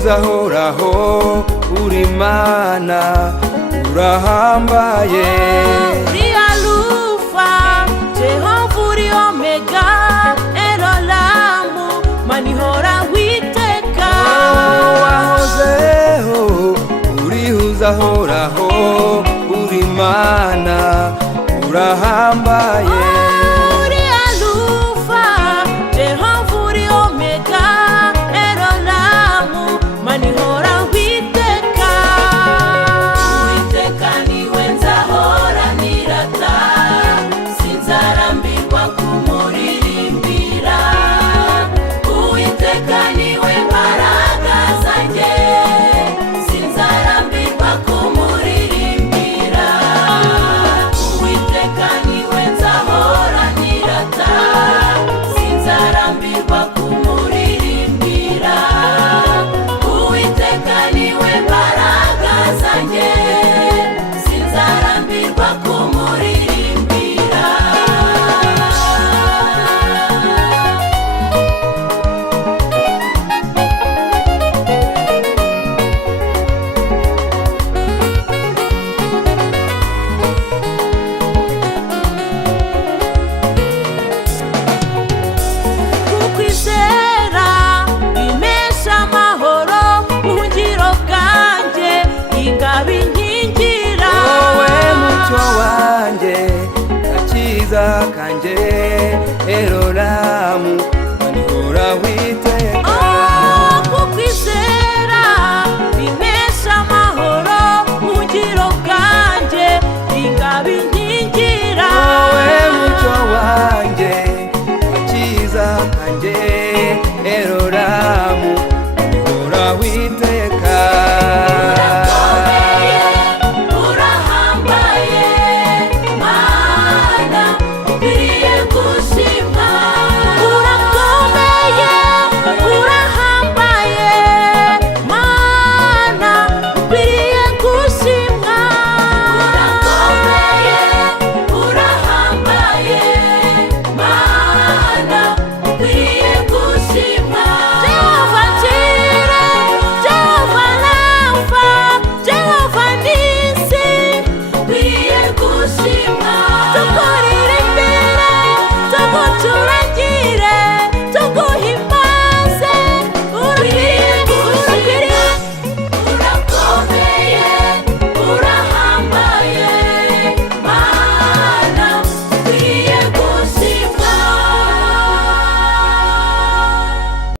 uzahoraho uri Imana urahambaye uri Alufa Jehova uri Omega Elolamu manihora witeka wahozeho uri uzahoraho uri Imana urahambaye uri Alufa Jehova uri Omega Elolamu manihora witeka Uwiteka niwe nzahora nirata sinzarambirwa kumuririmbira Uwiteka niwe mbaraga zanjye sinzarambirwa kumuririmbira Uwiteka niwe nzahora nirata sinzarambirwa kumuririmbira Uwiteka niwe mbaraga zanjye sinzarambirwa kumuririmbira kukwizera bimesha amahoro ubuhungiro bwanjye ingabo inkingira wowe mucyo wanjye gakiza kanjye Elolamu manihora witeka kukwizera bimesha amahoro ubuhungiro bwanjye ingabo inkingira wowe mucyo wanjye gakiza kanjye Elolamu manihora witeka